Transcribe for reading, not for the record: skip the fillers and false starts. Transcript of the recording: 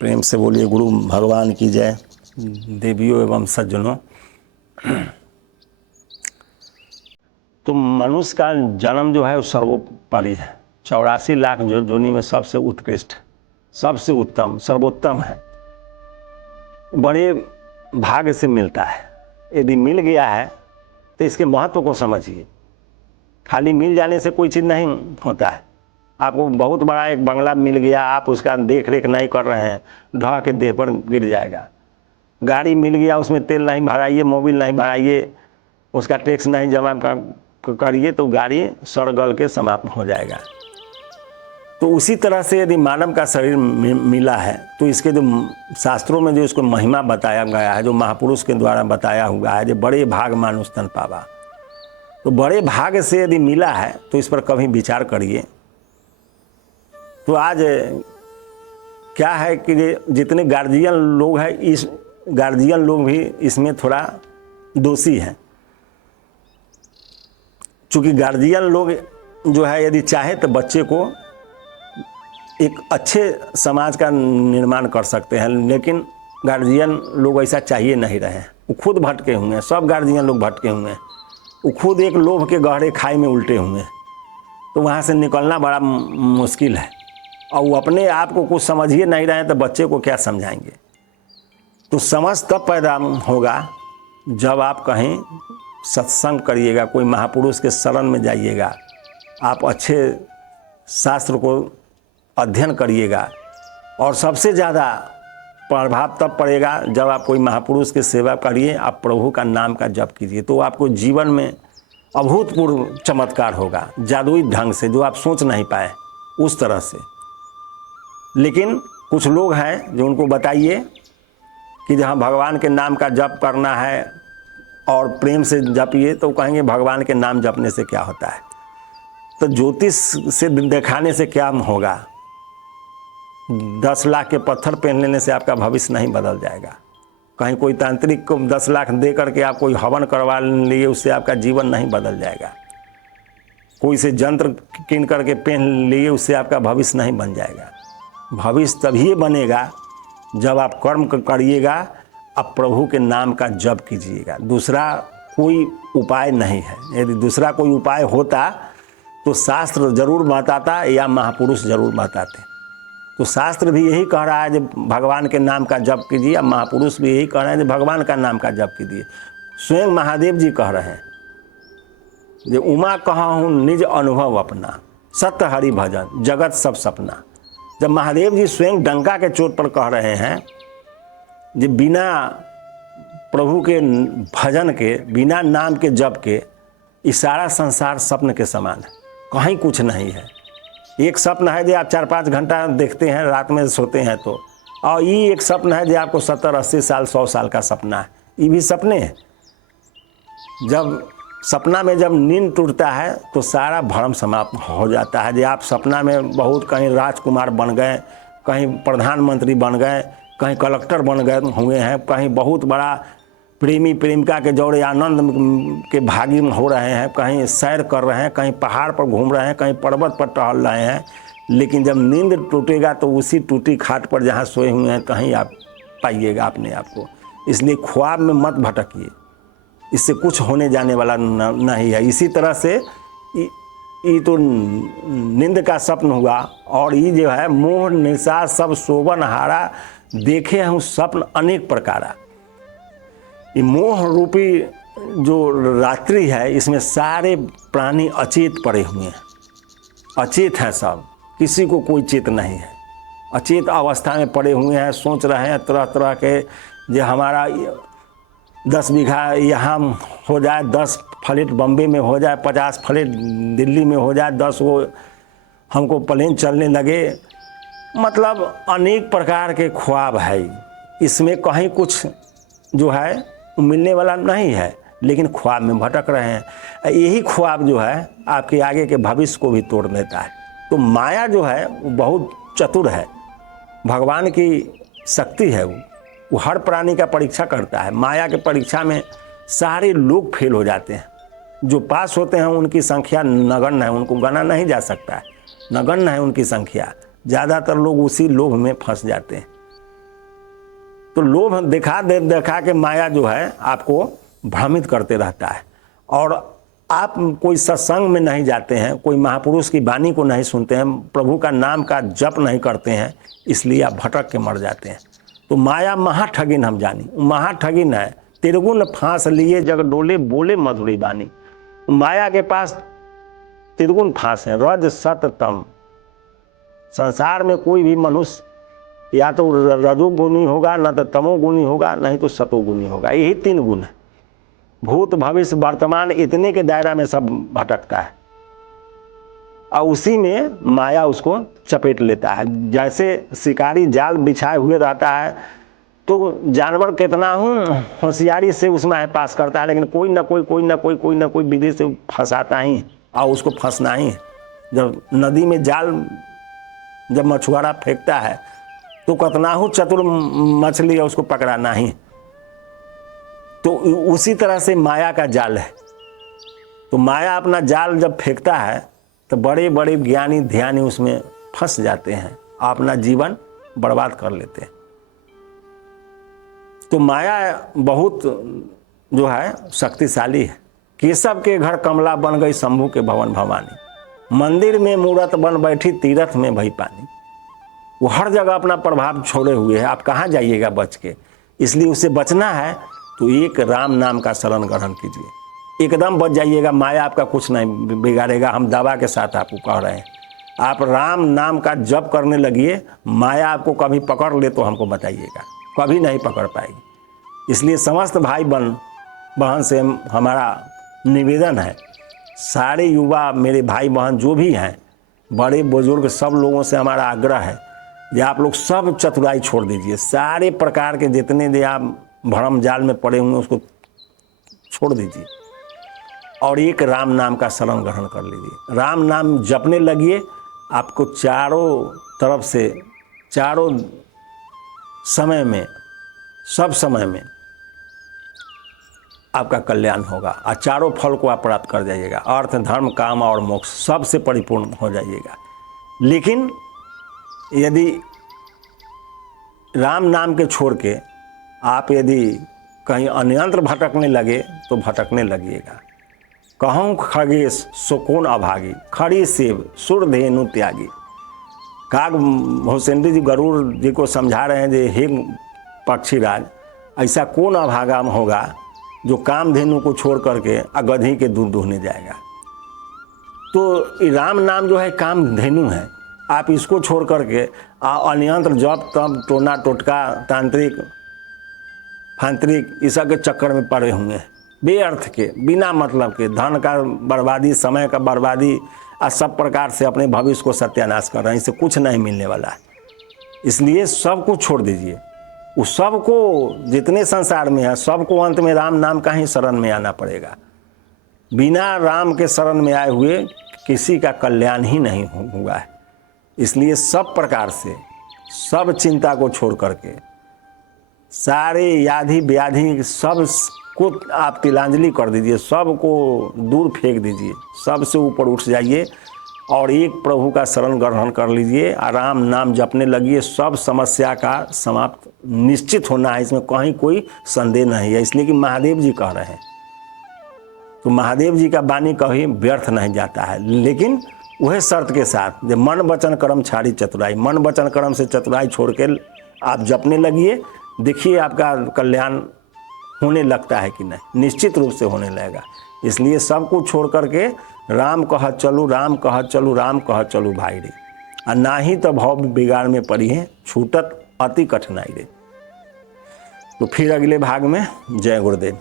प्रेम से बोलिए गुरु भगवान की जय। देवियों एवं सज्जनों, तो मनुष्य का जन्म जो है वो सर्वोपरि है। 84 लाख जो जोनी में सबसे उत्कृष्ट, सबसे उत्तम, सर्वोत्तम है। बड़े भाग्य से मिलता है। यदि मिल गया है तो इसके महत्व को समझिए। खाली मिल जाने से कोई चीज़ नहीं होता है। आपको बहुत बड़ा एक बंगला मिल गया, आप उसका देख रेख नहीं कर रहे हैं, ढह के देह पर गिर जाएगा। गाड़ी मिल गया, उसमें तेल नहीं भराइए, मोबिल नहीं भराइए, उसका टैक्स नहीं जमा करिए तो गाड़ी सड़ गल के समाप्त हो जाएगा। तो उसी तरह से यदि मानव का शरीर मिला है तो इसके जो शास्त्रों में जो इसको महिमा बताया गया है, जो महापुरुष के द्वारा बताया हुआ है, जो बड़े भाग मानुष तन पावा, तो बड़े भाग से यदि मिला है तो इस पर कभी विचार करिए। तो आज क्या है कि जितने गार्जियन लोग हैं, इस गार्जियन लोग भी इसमें थोड़ा दोषी हैं। चूँकि गार्जियन लोग जो है यदि चाहे तो बच्चे को एक अच्छे समाज का निर्माण कर सकते हैं, लेकिन गार्जियन लोग ऐसा चाहिए नहीं रहे। वो खुद भटके हुए हैं, सब गार्जियन लोग भटके हुए हैं। वो खुद एक लोभ के गहरे खाई में उल्टे हुए हैं, तो वहाँ से निकलना बड़ा मुश्किल है। और वो अपने आप को कुछ समझिए नहीं रहे हैं तो बच्चे को क्या समझाएंगे। तो समझ तब पैदा होगा जब आप कहीं सत्संग करिएगा, कोई महापुरुष के शरण में जाइएगा, आप अच्छे शास्त्र को अध्ययन करिएगा। और सबसे ज़्यादा प्रभाव तब पड़ेगा जब आप कोई महापुरुष की सेवा करिए, आप प्रभु का नाम का जप कीजिए, तो आपको जीवन में अभूतपूर्व चमत्कार होगा, जादुई ढंग से, जो आप सोच नहीं पाए उस तरह से। लेकिन कुछ लोग हैं जो उनको बताइए कि जहाँ भगवान के नाम का जप करना है और प्रेम से जपिए, तो कहेंगे भगवान के नाम जपने से क्या होता है। तो ज्योतिष से दिखाने से क्या होगा। 10 लाख के पत्थर पहन लेने से आपका भविष्य नहीं बदल जाएगा। कहीं कोई तांत्रिक को 10 लाख दे करके आप कोई हवन करवा लिए, उससे आपका जीवन नहीं बदल जाएगा। कोई से यंत्र किन करके पहन लिए, उससे आपका भविष्य नहीं बन जाएगा। भविष्य तभी बनेगा जब आप कर्म करिएगा, आप प्रभु के नाम का जप कीजिएगा। दूसरा कोई उपाय नहीं है। यदि दूसरा कोई उपाय होता तो शास्त्र जरूर बताता या महापुरुष जरूर बताते। तो शास्त्र भी यही कह रहा है कि भगवान के नाम का जप कीजिए, अब महापुरुष भी यही कह रहे हैं कि भगवान का नाम का जप कीजिए। स्वयं महादेव जी कह रहे हैं, जो उमा कहूँ निज अनुभव अपना, सत्य हरि भजन जगत सब सपना। जब महादेव जी स्वयं डंका के चोट पर कह रहे हैं कि बिना प्रभु के भजन के, बिना नाम के जप के ये सारा संसार स्वप्न के समान है, कहीं कुछ नहीं है। एक स्वप्न है जो आप 4-5 घंटा देखते हैं, रात में सोते हैं तो, और ये एक स्वप्न है जो आपको 70-80 साल 100 साल का सपना है। ये भी सपने हैं। जब सपना में जब नींद टूटता है तो सारा भ्रम समाप्त हो जाता है। जो आप सपना में बहुत कहीं राजकुमार बन गए, कहीं प्रधानमंत्री बन गए, कहीं कलेक्टर बन गए हुए हैं, कहीं बहुत बड़ा प्रेमी प्रेमिका के जोड़े आनंद के भागी हो रहे हैं, कहीं सैर कर रहे हैं, कहीं पहाड़ पर घूम रहे हैं, कहीं पर्वत पर टहल रहे हैं। लेकिन जब नींद टूटेगा तो उसी टूटी खाट पर जहाँ सोए हुए हैं कहीं आप पाइएगा अपने आप को। इसलिए ख्वाब में मत भटकिए, इससे कुछ होने जाने वाला नहीं है। इसी तरह से ये तो नींद का स्वप्न हुआ, और ये जो है मोह निशा सब शोभन हारा, देखे हूँ स्वप्न अनेक प्रकारा। ये मोह रूपी जो रात्रि है, इसमें सारे प्राणी अचेत पड़े हुए हैं, अचेत हैं सब, किसी को कोई चेत नहीं है। अचेत अवस्था में पड़े हुए हैं, सोच रहे हैं तरह तरह के, जो हमारा 10 बीघा यहाँ हो जाए, 10 फ्लैट बम्बे में हो जाए, 50 फ्लैट दिल्ली में हो जाए, 10 वो हमको प्लेन चलने लगे। मतलब अनेक प्रकार के ख्वाब है। इसमें कहीं कुछ जो है मिलने वाला नहीं है, लेकिन ख्वाब में भटक रहे हैं। यही ख्वाब जो है आपके आगे के भविष्य को भी तोड़ देता है। तो माया जो है वो बहुत चतुर है, भगवान की शक्ति है। वो हर प्राणी का परीक्षा करता है। माया के परीक्षा में सारे लोग फेल हो जाते हैं। जो पास होते हैं उनकी संख्या नगण्य है, उनको गना नहीं जा सकता है, नगण्य है उनकी संख्या। ज़्यादातर लोग उसी लोभ में फंस जाते हैं। तो लोभ दिखा के माया जो है आपको भ्रमित करते रहता है, और आप कोई सत्संग में नहीं जाते हैं, कोई महापुरुष की वाणी को नहीं सुनते हैं, प्रभु का नाम का जप नहीं करते हैं, इसलिए आप भटक के मर जाते हैं। तो माया महाठगिन हम जानी, महाठगिन है। तिरगुन फांस लिए जग डोले, बोले मधुरी बानी। माया के पास तिरगुन फांस है, रज सत तम। संसार में कोई भी मनुष्य या तो रजोगुणी होगा, न तो तमोगुणी होगा, नहीं तो सतोगुणी होगा। यही 3 गुण है। भूत भविष्य वर्तमान इतने के दायरा में सब भटकता है, और उसी में माया उसको चपेट लेता है। जैसे शिकारी जाल बिछाए हुए रहता है, तो जानवर कितना होशियारी से उसमें पास करता है, लेकिन कोई ना कोई विधि से फंसाता ही, और उसको फंसना ही। जब नदी में जाल जब मछुआरा फेंकता है, तो कितना चतुर मछली है, उसको पकड़ाना ही। तो उसी तरह से माया का जाल है। तो माया अपना जाल जब फेंकता है, तो बड़े बड़े ज्ञानी ध्यानी उसमें फंस जाते हैं, अपना जीवन बर्बाद कर लेते हैं। तो माया बहुत जो है शक्तिशाली है। केशव के घर कमला बन गई, शंभू के भवन भवानी। मंदिर में मूरत बन बैठी, तीरथ में भई पानी। वो हर जगह अपना प्रभाव छोड़े हुए है, आप कहाँ जाइएगा बच के। इसलिए उससे बचना है तो एक राम नाम का शरण ग्रहण कीजिए, एकदम बच जाइएगा। माया आपका कुछ नहीं बिगाड़ेगा, हम दावा के साथ आपको कह रहे हैं। आप राम नाम का जप करने लगिए, माया आपको कभी पकड़ ले तो हमको बताइएगा, कभी नहीं पकड़ पाएगी। इसलिए समस्त भाई बहन से हमारा निवेदन है, सारे युवा मेरे भाई बहन जो भी हैं, बड़े बुजुर्ग, सब लोगों से हमारा आग्रह है कि आप लोग सब चतुराई छोड़ दीजिए। सारे प्रकार के जितने भी आप भ्रम जाल में पड़े हुए उसको छोड़ दीजिए, और एक राम नाम का शरण ग्रहण कर लीजिए। राम नाम जपने लगिए, आपको चारों तरफ से, चारों समय में, सब समय में आपका कल्याण होगा, और चारों फल को आप प्राप्त कर जाइएगा। अर्थ, धर्म, काम और मोक्ष सबसे परिपूर्ण हो जाइएगा। लेकिन यदि राम नाम के छोड़ के आप यदि कहीं अन्यंत्र भटकने लगे तो भटकने लगिएगा। कहूँ खगेश सो कौन अभागी, खड़ी सेब सुर धेनु त्यागी। काग भूसेंद्र जी गरुड़ जी को समझा रहे हैं कि हे पक्षीराज, ऐसा कौन अभागा होगा जो कामधेनु को छोड़ करके गधी के दूध दुहने जाएगा। तो राम नाम जो है कामधेनु है, आप इसको छोड़ करके अन्यंत्र जप तप टोना टोटका तांत्रिक फांत्रिक इस सब के चक्कर में पड़े हुए हैं, बेअर्थ के, बिना मतलब के, धन का बर्बादी, समय का बर्बादी, और सब प्रकार से अपने भविष्य को सत्यानाश कर रहे हैं। इससे कुछ नहीं मिलने वाला है। इसलिए सब कुछ छोड़ दीजिए। उस सब को जितने संसार में है, सबको अंत में राम नाम का ही शरण में आना पड़ेगा। बिना राम के शरण में आए हुए किसी का कल्याण ही नहीं हुआ है। इसलिए सब प्रकार से सब चिंता को छोड़ करके, सारे याधि व्याधि सब को आप तिलांजलि कर दीजिए, सब को दूर फेंक दीजिए, सबसे ऊपर उठ जाइए और एक प्रभु का शरण ग्रहण कर लीजिए। आराम नाम जपने लगिए, सब समस्या का समाप्त निश्चित होना है, इसमें कहीं कोई संदेह नहीं है। इसलिए कि महादेव जी कह रहे हैं, तो महादेव जी का वाणी कहीं व्यर्थ नहीं जाता है। लेकिन वह शर्त के साथ, जब मन वचन कर्म छाड़ी चतुराई, मन वचन कर्म से चतुराई छोड़ के आप जपने लगिए, देखिए आपका कल्याण होने लगता है कि नहीं, निश्चित रूप से होने लगेगा। इसलिए सब कुछ छोड़ करके राम कहत चलू, राम कहत चलू, राम कहत चलू भाई रे, और ना ही तो भव बिगाड़ में पड़ी है, छूटत अति कठिनाई रे। तो फिर अगले भाग में, जय गुरुदेव।